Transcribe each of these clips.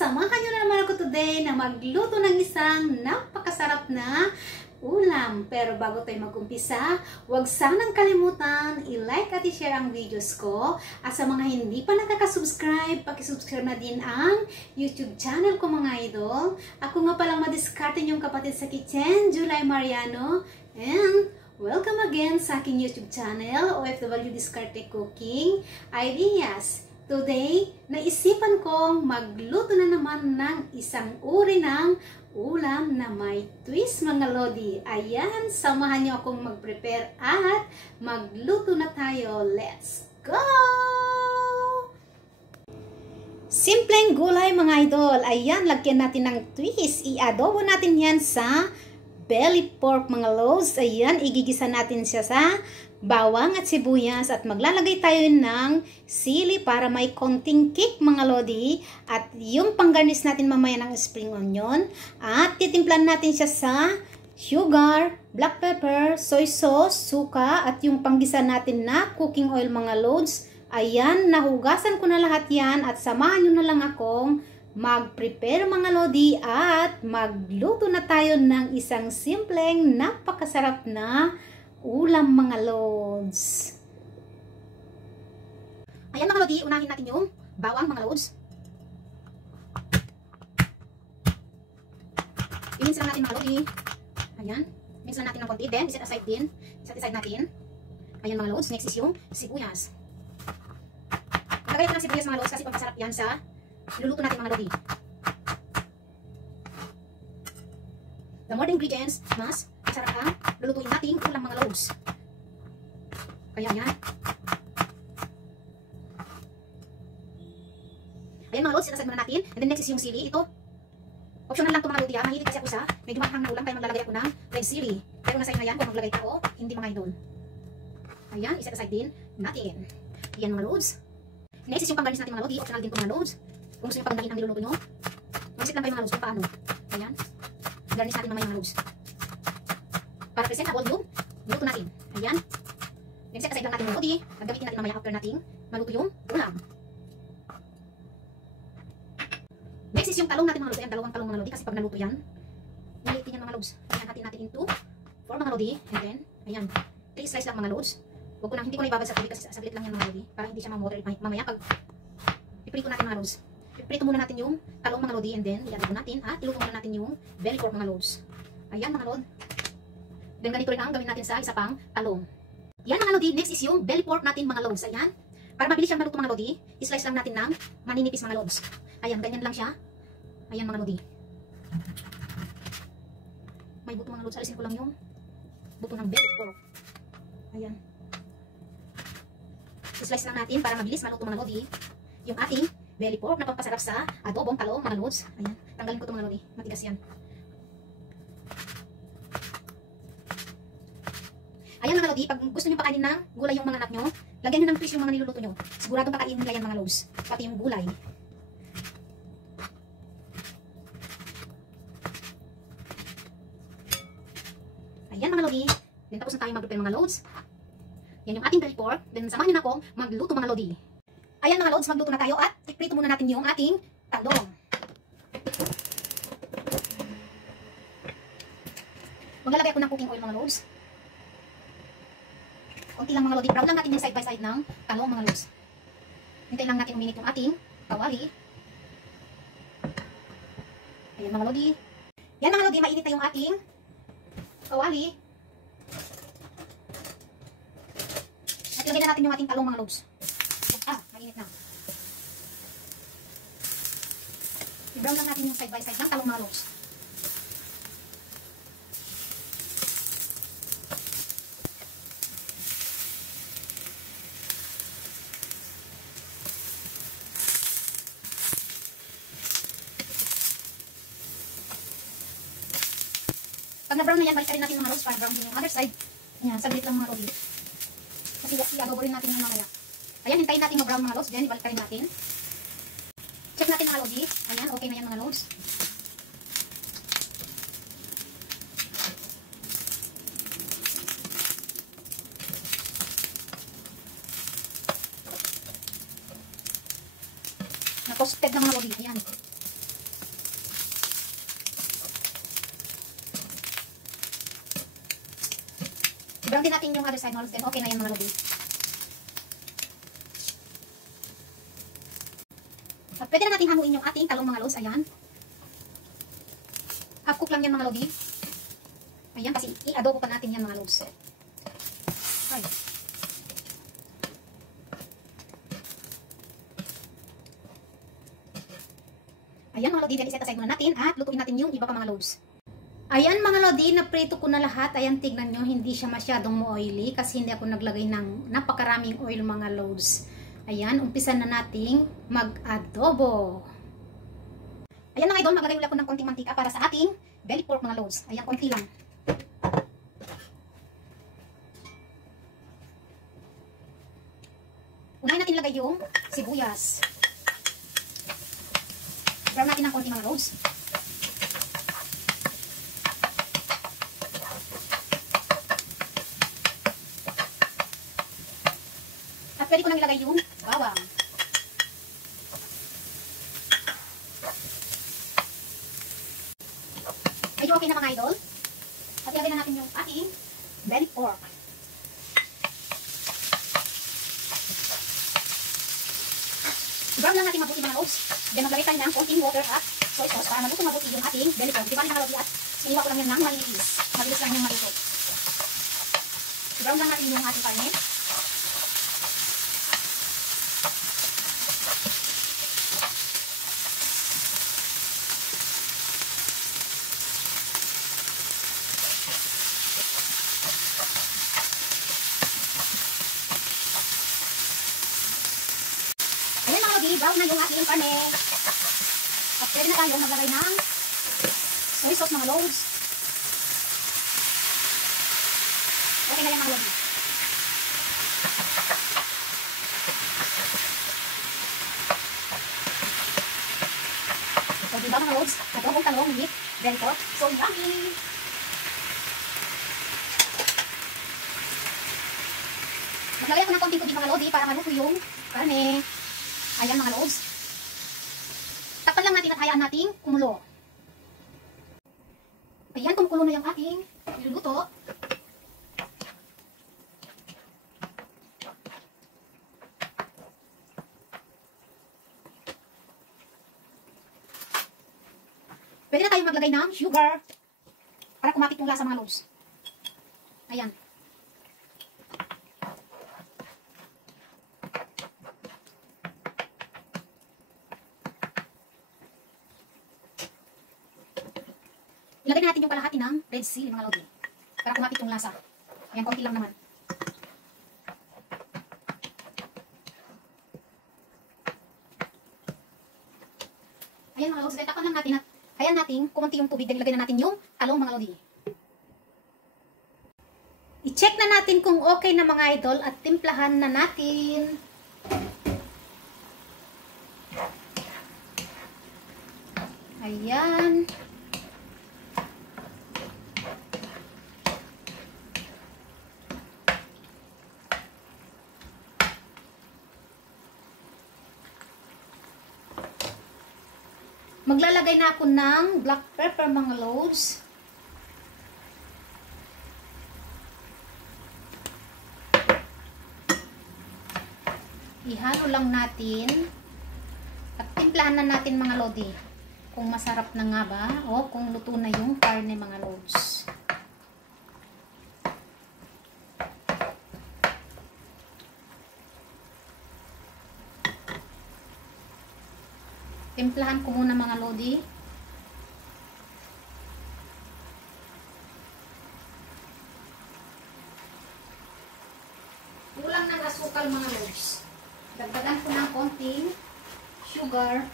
Samahan nyo na naman ako today na magluto ng isang napakasarap na ulam. Pero bago tayo mag-umpisa, huwag sanang kalimutan i-like at i-share ang videos ko. At sa mga hindi pa nakaka-subscribe, pakisubscribe na din ang YouTube channel ko mga idol. Ako nga palang madiskarte yung kapatid sa kitchen, July Mariano. And welcome again sa aking YouTube channel, OFW Diskarte Cooking Ideas. Today, naisipan kong magluto na naman ng isang uri ng ulam na may twist mga lodi. Ayan, samahan niyo akong mag-prepare at magluto na tayo. Let's go! Simpleng gulay mga idol. Ayan, lagyan natin ng twist. I-adobo natin yan sa belly pork mga lods. Ayan, igigisa natin siya sa bawang at sibuyas at maglalagay tayo ng sili para may konting kick mga lodi at yung panggarnish natin mamaya ng spring onion at titimplan natin siya sa sugar, black pepper, soy sauce, suka at yung panggisa natin na cooking oil mga lods. Ayan, nahugasan ko na lahat yan at samahan nyo na lang akong mag-prepare mga lodi at magluto na tayo ng isang simpleng napakasarap na ulam mga lods. Ayan mga lodi, unahin natin yung bawang mga lods. I-mince lang natin mga lodi. Ayan, mince lang natin ng konti. Then, iset aside din. Set aside natin. Ayan mga lods, next is yung sibuyas. Magagay ko ng sibuyas mga lods kasi pampasarap yan sa luluto natin mga lodi. The more the ingredients, mas masarap ang lulutuin nating ulam mga lods. Kaya yan. Ayan mga lods, sinasad muna natin. And then next is yung sili. Ito, optional lang ito mga lodi. Mahilig kasi ako sa medyo maanghang na ulam kaya maglalagay ako ng red chili. Pero nasa inyo na yan kung maglagay ka o hindi mga idol. Ayan, iset aside din natin. Ayan mga lods. Next is yung pang-garnish natin mga lodi. Optional din ito mga lods. Kung gusto nyo pagandahin ang niluluto nyo, mag-isip lang kayo mga lods kung paano. Ayan. Garnish natin mamaya mga lods. Para presentable yung luto natin. Ayan. Nag-set aside lang natin yung lodi. Gagamitin natin mamaya after nating maluto yung ulam. Next is yung talong natin mga lods. Ayan, dalawang talong mga lodi kasi pag naluto yan, nalitin yan mga lods. Ayan, hatiin natin into 4 mga lodi. And then, ayan, 3 slice lang mga lods. Huwag ko na, hindi ko na ibabad sa tubig kasi saglit lang yan mga lodi. Para hindi siya ma-water. Mamaya pag iprito natin mga lods. Iprito muna natin yung talong mga lodi and then ilalagay natin at iluto muna natin yung belly pork mga lods. Ayan mga lod. Then ganito rin ang gawin natin sa isa pang talong. Yan mga lodi, next is yung belly pork natin mga lods. Ayan. Para mabilis siyang maluto mga lodi, i-slice lang natin ng maninipis mga lods. Ayan, ganyan lang siya. Ayan mga lodi. May buto mga lods, alisin ko lang yung buto ng belly pork. Ayan. I-slice lang natin para mabilis maluto mga lodi yung ating belly pork na pampasarap sa adobong talong mga lods. Ayan, tanggalin ko ito mga lodi, matigas yan. Ayan mga lodi, pag gusto nyo pakainin ng gulay yung mga anak nyo, lagyan nyo ng twist yung mga niluluto nyo. Siguradong kakainin nila yan mga lods, pati yung gulay. Ayan mga lodi, then tapos na tayo mag-prepare mga lods. Yan yung ating belly pork, then samahan nyo na akong magluto mga lodi. Ayan mga lods, magluto na tayo at iprito muna natin yung ating talong. Maglalagay ako ng cooking oil mga lods. Kunti lang mga lodi, brown lang natin yung side by side ng talong mga lods. Hintayin lang natin uminit yung ating kawali. Ayan mga lodi. Yan mga lodi, mainit na yung ating kawali. At ilagay na natin yung ating talong mga lods. Mainit na. I-brown lang natin yung side by side ng talong mga logs. Pag na-brown na yan, balik rin natin mga logs para brown din yung other side. Ayan, saglit lang mga logs. Kasi i-adobo rin natin yung mamaya. Ayan, hintayin natin mag-brown mga lods. Then, ibalik rin natin. Check natin mga lodi. Ayan, okay na yan mga lods. Na-toasted na mga lodi. Ayan. Brown din natin yung other side, then okay na yan mga lodi. At pwede na natin hanguin yung ating talong mga lods. Ayan. Half cook lang yan mga lodi. Ayan, kasi i-adobo pa natin yan mga lods. Ay. Ayan mga lodi, then iset aside muna natin at lutuin natin yung iba pa mga lods. Ayan mga lodi, naprito ko na lahat. Ayan, tignan nyo, hindi siya masyadong oily kasi hindi ako naglagay ng napakaraming oil mga loads. Ayan, umpisa na nating mag-adobo. Ayan mga idol, maglagay ulit ako ng konting mantika para sa ating belly pork mga loads. Ayan, konti lang. Unahin natin ilagay yung sibuyas. Brown natin ng konti mga loads. Pwede ko nang ilagay yung bawang. Medyo okay na mga idol. At ilagay na natin yung ating belly pork. Brown lang natin mabuti mga loads. Then maglagay tayo ng konting water at soy sauce para maluto mabuti yung ating belly pork. Di ba mga loads at siniwa ko lang yan ng malinis. Mabilis lang yung maluto. Brown lang natin yung ating karne. Brown na yung ating karne. At pwede na tayo maglagay ng soy sauce mga loads. Okay na yan mga loads. So diba mga loads, adobong talong with belly pork. So yummy! Maglagay ako ng konting tubig mga lodi para maluto yung karne. Ayan mga loads. Takpan lang natin at hayaan nating kumulo. Ayan, kumukulo na yung ating niluluto. Pwede na tayo maglagay ng sugar para kumapit yung lasa mga loads. Ayan. Ilagay natin yung kalahati ng red chili mga lodi para kumapit yung lasa. Ayan, konti lang naman. Ayan mga lodi, tapan lang natin at ayan natin, kumunti yung tubig, then ilagay na natin yung talong mga lodi. I-check na natin kung okay na mga idol at timplahan na natin. Ayan. Maglalagay na ako ng black pepper mga loads. Ihalo lang natin at timplahan na natin mga lodi kung masarap na nga ba o kung luto na yung karne mga loads. Timplahan ko muna mga lodi. Kulang ng asukal mga lods. Dagdagan ko ng konting sugar.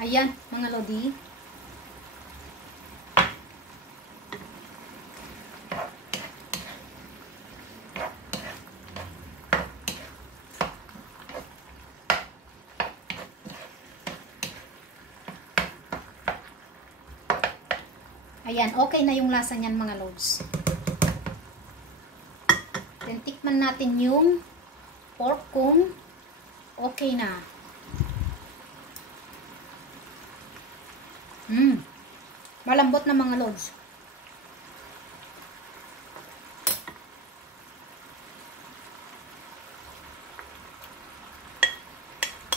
Ayan mga lodi. Ayan, okay na yung lasa niyan mga loads. Then tikman natin yung pork kung okay na. Malambot na mga loads.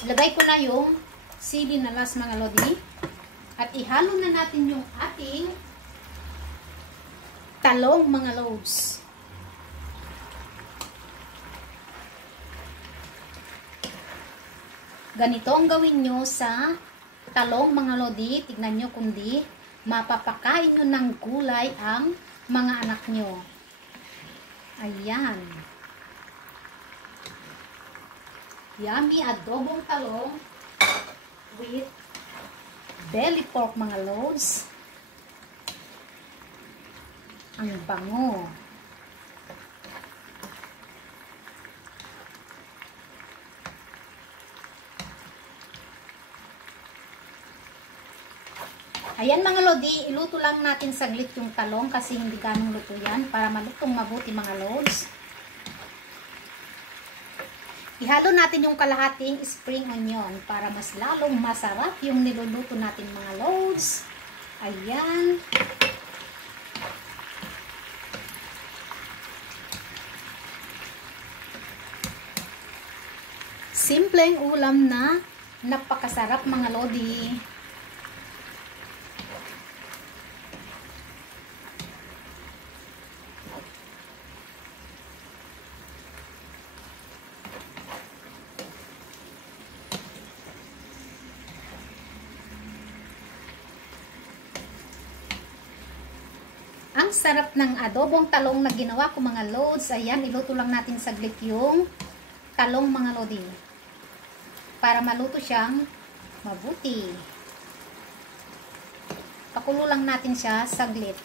Lagay ko na yung silinas mga lodi. At ihalo na natin yung ating talong mga loads. Ganito ang gawin nyo sa talong mga lodi. Tignan nyo kundi mapapakain nyo ng gulay ang mga anak nyo. Ayan. Yummy adobong talong with belly pork mga loads. Ang bango. Ayan mga lodi, iluto lang natin saglit yung talong kasi hindi ganong luto yan para malutong mabuti mga loads. Ihalo natin yung kalahating spring onion para mas lalong masarap yung niluluto natin mga loads. Ayan. Simpleng ulam na napakasarap mga lodi. Ang sarap ng adobong talong na ginawa ko mga loads. Ayan, iluto lang natin saglit yung talong mga lodi. Para maluto siyang mabuti. Pakulo lang natin siya saglit.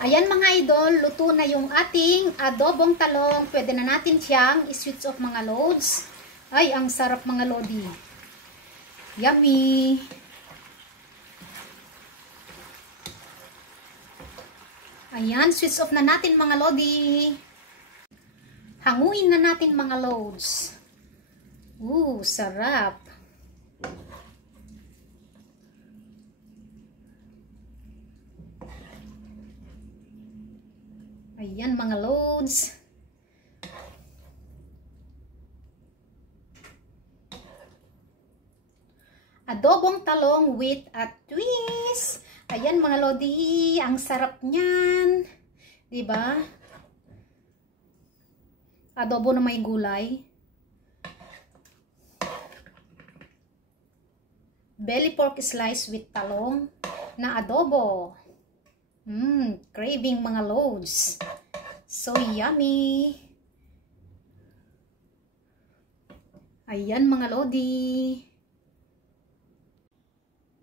Ayan mga idol, luto na yung ating adobong talong. Pwede na natin siyang i-switch off mga loads. Ay, ang sarap mga lodi. Yummy! Ayan, switch off na natin mga lodi. Hanguin na natin mga loads. Sarap! Ayan mga loads. Adobong talong with a twist. Ayan mga lodi, ang sarap niyan. 'Di ba? Adobo na may gulay. Belly pork slice with talong na adobo. Craving mga loads. So yummy. Ayan mga lodi.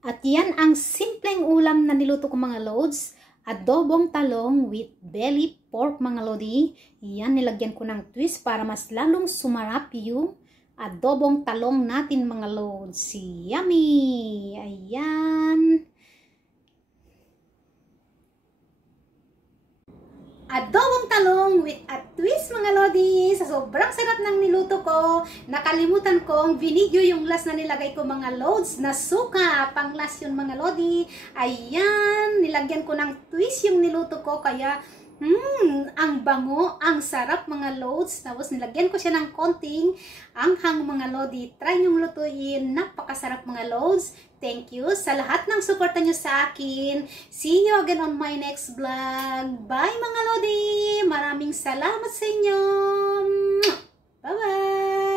At yan ang simpleng ulam na niluto ko mga loads. Adobong talong with belly pork mga lodi. Yan, nilagyan ko ng twist para mas lalong sumarap yung adobong talong natin mga loads. Yummy! Ayan. Adobong talong with a twist mga lodi. Sa sobrang sarap ng niluto ko, nakalimutan kong binidyo yung last na nilagay ko mga loads na suka. Pang last yun mga lodi. Ayan, nilagyan ko ng twist yung niluto ko kaya ang bango, ang sarap mga loads. Tapos nilagyan ko siya ng konting anghang mga lodi. Try nyong lutuin, napakasarap mga loads. Thank you sa lahat ng suporta nyo sa akin. See you again on my next vlog. Bye mga lodi! Maraming salamat sa inyo! Bye-bye!